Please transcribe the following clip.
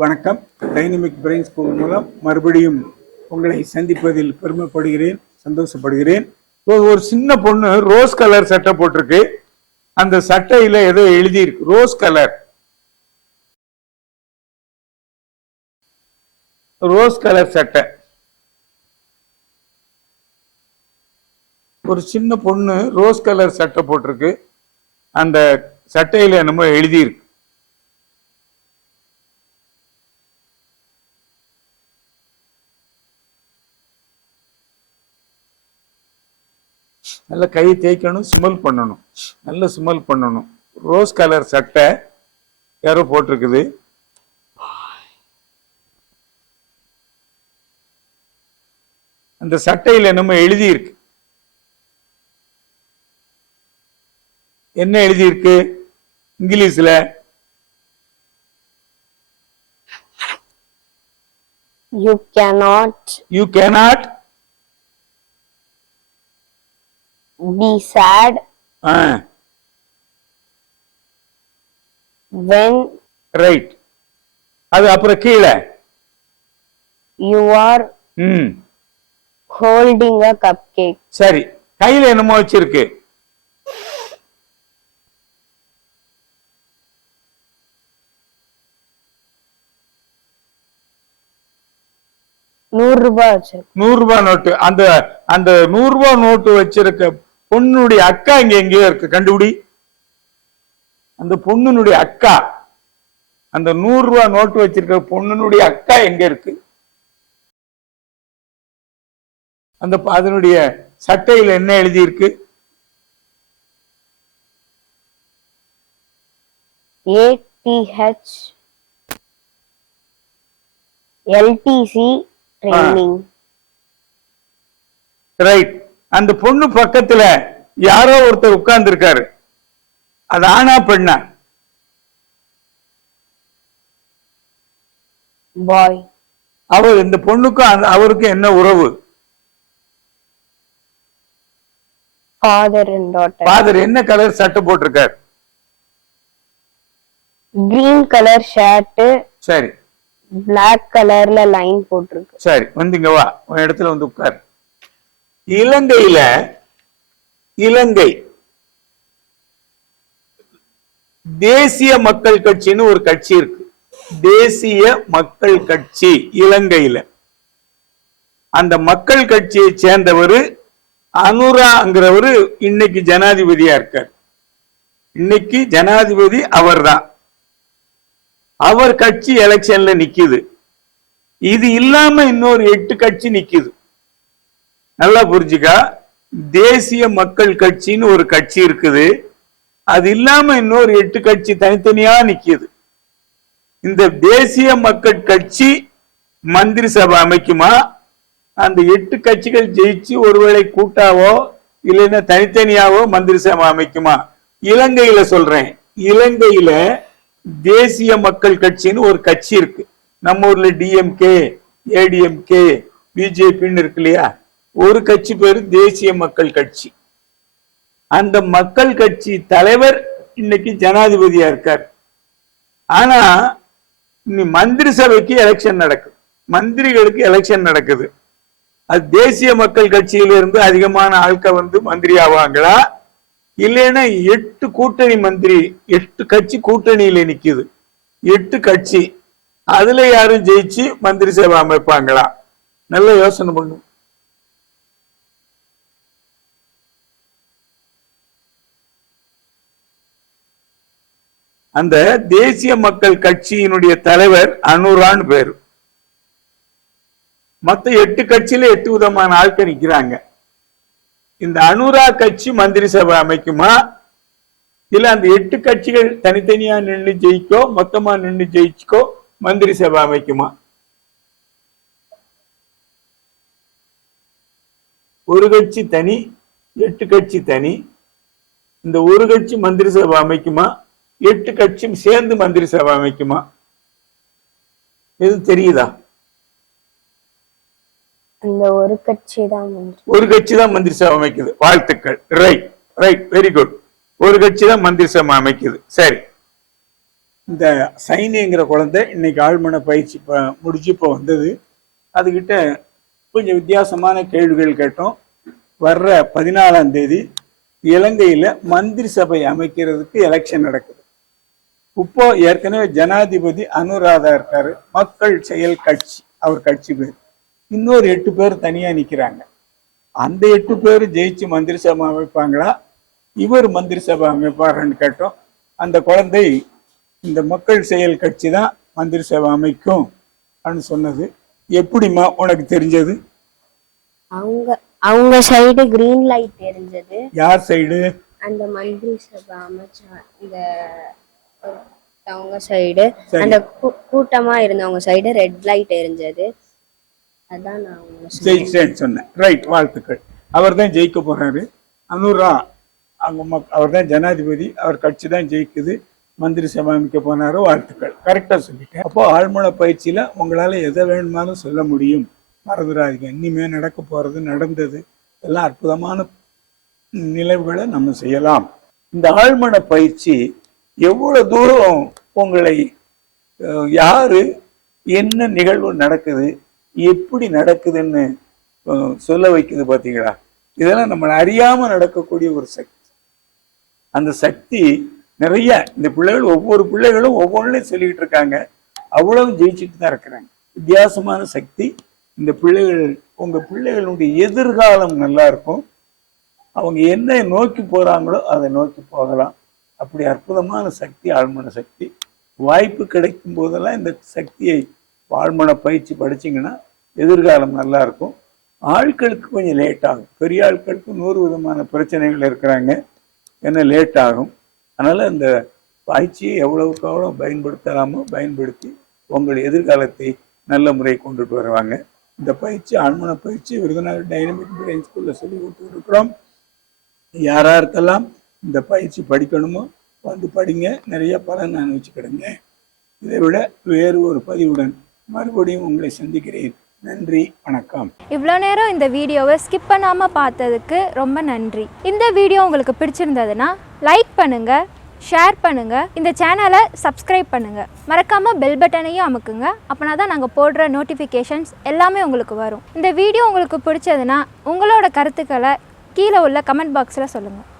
வணக்கம். Dynamic brain school மூலம் மறுபடியும் உங்களை சந்திப்பதில் பெருமைப்படுகிறேன் சந்தோஷப்படுகிறேன். ஒரு சின்ன பொண்ணு ரோஸ் கலர் சட்டை போட்டிருக்கு. அந்த சட்டையில ஏதோ எழுதியிருக்கு ரோஸ் கலர் ரோஸ் கலர் சட்டை. ஒரு சின்ன பொண்ணு ரோஸ் கலர் சட்டை போட்டிருக்கு. அந்த சட்டையில என்னமோ எழுதியிருக்கு. நல்ல கை தேய்க்கணும் ஸ்மெல் பண்ணணும். நல்ல ஸ்மெல் பண்ணணும். ரோஸ் கலர் சட்டை யாரோ போட்டிருக்குது. அந்த சட்டையில் என்னமோ எழுதியிருக்கு. என்ன எழுதியிருக்கு? இங்கிலீஷ்ல. You cannot. You cannot be sad when right அது அப்புறம் கீழே. you are ம். holding a cupcake. சரி. கையில என்னமோ வச்சிருக்கு. நூறு ரூபாய் நூறு ரூபாய் நோட்டு. அந்த அந்த நூறு ரூபாய் நோட்டு வச்சிருக்க பொண்ணுடைய அக்கா இங்க எங்கேயோ இருக்கு. கண்டுபிடி. அந்த பொண்ணுனுடைய அக்கா அந்த நூறு ரூபாய் நோட்டு வச்சிருக்க பொண்ணுனுடைய அக்கா எங்க இருக்கு? அந்த அதனுடைய சட்டையில என்ன எழுதியிருக்கு? ஏடிஹெச் எல்டிசி ட்ரைனிங் ரைட் அந்த பொண்ணு பக்கத்துல யாரோ ஒருத்தர் உட்கார்ந்து இருக்காரு அது ஆனா பெண்ணா? பாய் அவர் இந்த பொண்ணுக்கும் அவருக்கும் என்ன உறவு? ஃபாதர் என்ன கலர் சட்டை போட்டிருக்காரு? கிரீன் கலர் ஷர்ட் சரி. Black கலர்ல லைன் போட்டிருக்கு. சரி வந்தீங்க வா. உன் இடத்துல வந்து உட்கார். இலங்கையில இலங்கை தேசிய மக்கள் கட்சின்னு ஒரு கட்சி இருக்கு. தேசிய மக்கள் கட்சி இலங்கையில. அந்த மக்கள் கட்சியை சேர்ந்தவர் அனுராங்கிறவர் இன்னைக்கு ஜனாதிபதியா இருக்கார். இன்னைக்கு ஜனாதிபதி அவர்தான். அவர் கட்சி எலெக்ஷன்ல நிக்குது. இது இல்லாம இன்னொரு எட்டு கட்சி நிக்குது. நல்லா புரிஞ்சுக்கா? தேசிய மக்கள் கட்சின்னு ஒரு கட்சி இருக்குது. அது இல்லாம இன்னொரு எட்டு கட்சி தனித்தனியா நிக்குது. இந்த தேசிய மக்கள் கட்சி மந்திரி சபை அமைக்குமா? அந்த எட்டு கட்சிகள் ஜெயிச்சு ஒருவேளை கூட்டாவோ இல்லைன்னா தனித்தனியாவோ மந்திரி சபை அமைக்குமா? இலங்கையில சொல்றேன். இலங்கையில தேசிய மக்கள் கட்சின்னு ஒரு கட்சி இருக்கு. நம்ம ஊர்ல டிஎம்கே ஏடிஎம்கே பிஜேபின்னு இருக்கு இல்லையா? ஒரு கட்சி பேரு தேசிய மக்கள் கட்சி. அந்த மக்கள் கட்சி தலைவர் இன்னைக்கு ஜனாதிபதியா இருக்கார். ஆனா இனி மந்திரி சபைக்கு எலெக்ஷன் நடக்குது. மந்திரிகளுக்கு எலெக்ஷன் நடக்குது. அது தேசிய மக்கள் கட்சியிலிருந்து அதிகமான ஆட்கள் வந்து மந்திரி ஆவாங்களா? இல்லைன்னா எட்டு கூட்டணி மந்திரி எட்டு கட்சி கூட்டணியில நிக்குது. எட்டு கட்சி. அதுல யாரும் ஜெயிச்சு மந்திரி சபை அமைப்பாங்களா? நல்ல யோசனை பண்ணும் அந்த தேசிய மக்கள் கட்சியினுடைய தலைவர் அனுரான் பேரு. மத்த எட்டு கட்சியில எட்டு விதமான ஆட்கள் நிற்கிறாங்க இந்த அனுரா கட்சி மந்திரி சபை அமைக்குமா? இல்ல அந்த எட்டு கட்சிகள் தனித்தனியா நின்று ஜெயிக்கோ மொத்தமா நின்று ஜெயிச்சுக்கோ மந்திரி சபை அமைக்குமா? ஒரு கட்சி தனி எட்டு கட்சி தனி. இந்த ஒரு கட்சி மந்திரி சபை அமைக்குமா? எட்டு கட்சியும் சேர்ந்து மந்திரி சபை அமைக்குமா? எது தெரியுதா? அந்த ஒரு கட்சி தான் ஒரு கட்சி தான் மந்திரி சபை அமைக்குது. வாழ்த்துக்கள். ரைட் ரைட் வெரி குட் ஒரு கட்சி தான் மந்திரி சபை அமைக்குது. சரி. இந்த சைனிங்கிற குழந்தை இன்னைக்கு ஆழ்மன பயிற்சி முடிச்சு இப்போ வந்தது. அதுகிட்ட கொஞ்சம் வித்தியாசமான கேள்விகள் கேட்டோம். வர்ற பதினாலாம் தேதி இலங்கையில மந்திரி சபை அமைக்கிறதுக்கு எலெக்ஷன் நடக்குது. இப்போ ஏற்கனவே ஜனாதிபதி அனுராதா இருக்காரு. மக்கள் செயல் கட்சி அவர் கட்சி பேர். இன்னொரு எட்டு பேர் தனியா நிக்கிறாங்க. அந்த எட்டு பேர் ஜெயிச்சு மந்திரி சபை அமைப்பாங்களா? இவர் மந்திரி சபை அமைப்பாருன்னு கேட்டோம். அந்த குழந்தை இந்த மக்கள் செயல் கட்சி தான் மந்திரி சபை அமைக்கும் அப்படின்னு சொன்னது. எப்படிம்மா உனக்கு தெரிஞ்சது? அவங்க அவங்க சைடு கிரீன் லைட் தெரிஞ்சது. யார் சைடு அந்த மந்திரி சபை அமைச்சா இந்த அவங்க சைடு. அந்த கூட்டமா இருந்தவங்க சைடு ரெட் லைட் எரிஞ்சது. அதான் நான். ஜெயிச்சேன்னு சொன்னேன். ரைட் வாழ்த்துக்கள். அவர் தான் ஜெயிக்க போறாரு. அனுரா அவங்க அவர் தான் ஜனாதிபதி. அவர் கட்சி தான் ஜெயிக்குது. மந்திரி சபை அமைக்க போனாரு. வாழ்த்துக்கள். கரெக்டா சொல்லிட்டேன். அப்போ ஆழ்மன பயிற்சியில உங்களால எதை வேணுமானும் சொல்ல முடியும். மறந்துடாதீங்க. இனிமே நடக்க போறது நடந்தது எல்லாம் அற்புதமான நிலைவுகளை நம்ம செய்யலாம். இந்த ஆழ்மன பயிற்சி எவ்வளவு தூரம் உங்களை யாரு என்ன நிகழ்வு நடக்குது எப்படி நடக்குதுன்னு சொல்ல வைக்குது பாத்தீங்களா? இதெல்லாம் நம்மளை அறியாம நடக்கக்கூடிய ஒரு சக்தி. அந்த சக்தி நிறைய இந்த பிள்ளைகள் ஒவ்வொரு பிள்ளைகளும் ஒவ்வொன்றையும் சொல்லிக்கிட்டு இருக்காங்க. அவ்வளவு ஜெயிச்சுட்டு தான் இருக்கிறாங்க. வித்தியாசமான சக்தி. இந்த பிள்ளைகள் உங்க பிள்ளைகளுடைய எதிர்காலம் நல்லா இருக்கும். அவங்க என்ன நோக்கி போறாங்களோ அதை நோக்கி போகலாம். அப்படி அற்புதமான சக்தி ஆழ்மன சக்தி. வாய்ப்பு கிடைக்கும் போதெல்லாம் இந்த சக்தியை ஆழ்மன பயிற்சி படிச்சிங்கன்னா எதிர்காலம் நல்லா இருக்கும். ஆட்களுக்கு கொஞ்சம் லேட் ஆகும். பெரிய ஆட்களுக்கு நூறு விதமான பிரச்சனைகள் இருக்கிறாங்க. என்ன லேட் ஆகும். அதனால் இந்த பயிற்சியை எவ்வளவுக்கு எவ்வளோ பயன்படுத்தலாமோ பயன்படுத்தி உங்கள் எதிர்காலத்தை நல்ல முறை கொண்டுட்டு வருவாங்க. இந்த பயிற்சி ஆழ்மன பயிற்சி விருதுநகர் டைனமிக் பிரெயின் ஸ்கூலில் சொல்லி கொடுத்துட்டு இருக்கிறோம் இருக்கலாம் இந்த பயிற்சி படிக்கணுமோ வந்து படிங்க. நிறைய பலன் அனுபவிச்சுக்கிடுங்க இதை விட வேறு ஒரு பதிவுடன் மறுபடியும் உங்களை சந்திக்கிறேன். நன்றி வணக்கம். இவ்வளோ நேரம் இந்த வீடியோவை ஸ்கிப் பண்ணாமல் பார்த்ததுக்கு ரொம்ப நன்றி. இந்த வீடியோ உங்களுக்கு பிடிச்சிருந்ததுன்னா லைக் பண்ணுங்கள் ஷேர் பண்ணுங்கள் இந்த சேனலை சப்ஸ்கிரைப் பண்ணுங்கள் மறக்காமல் பெல் பட்டனையும் அமுக்குங்க. அப்போனா தான் நாங்கள் போடுற நோட்டிஃபிகேஷன்ஸ் எல்லாமே உங்களுக்கு வரும். இந்த வீடியோ உங்களுக்கு பிடிச்சதுன்னா உங்களோட கருத்துக்களை கீழே உள்ள கமெண்ட் பாக்ஸில் சொல்லுங்கள்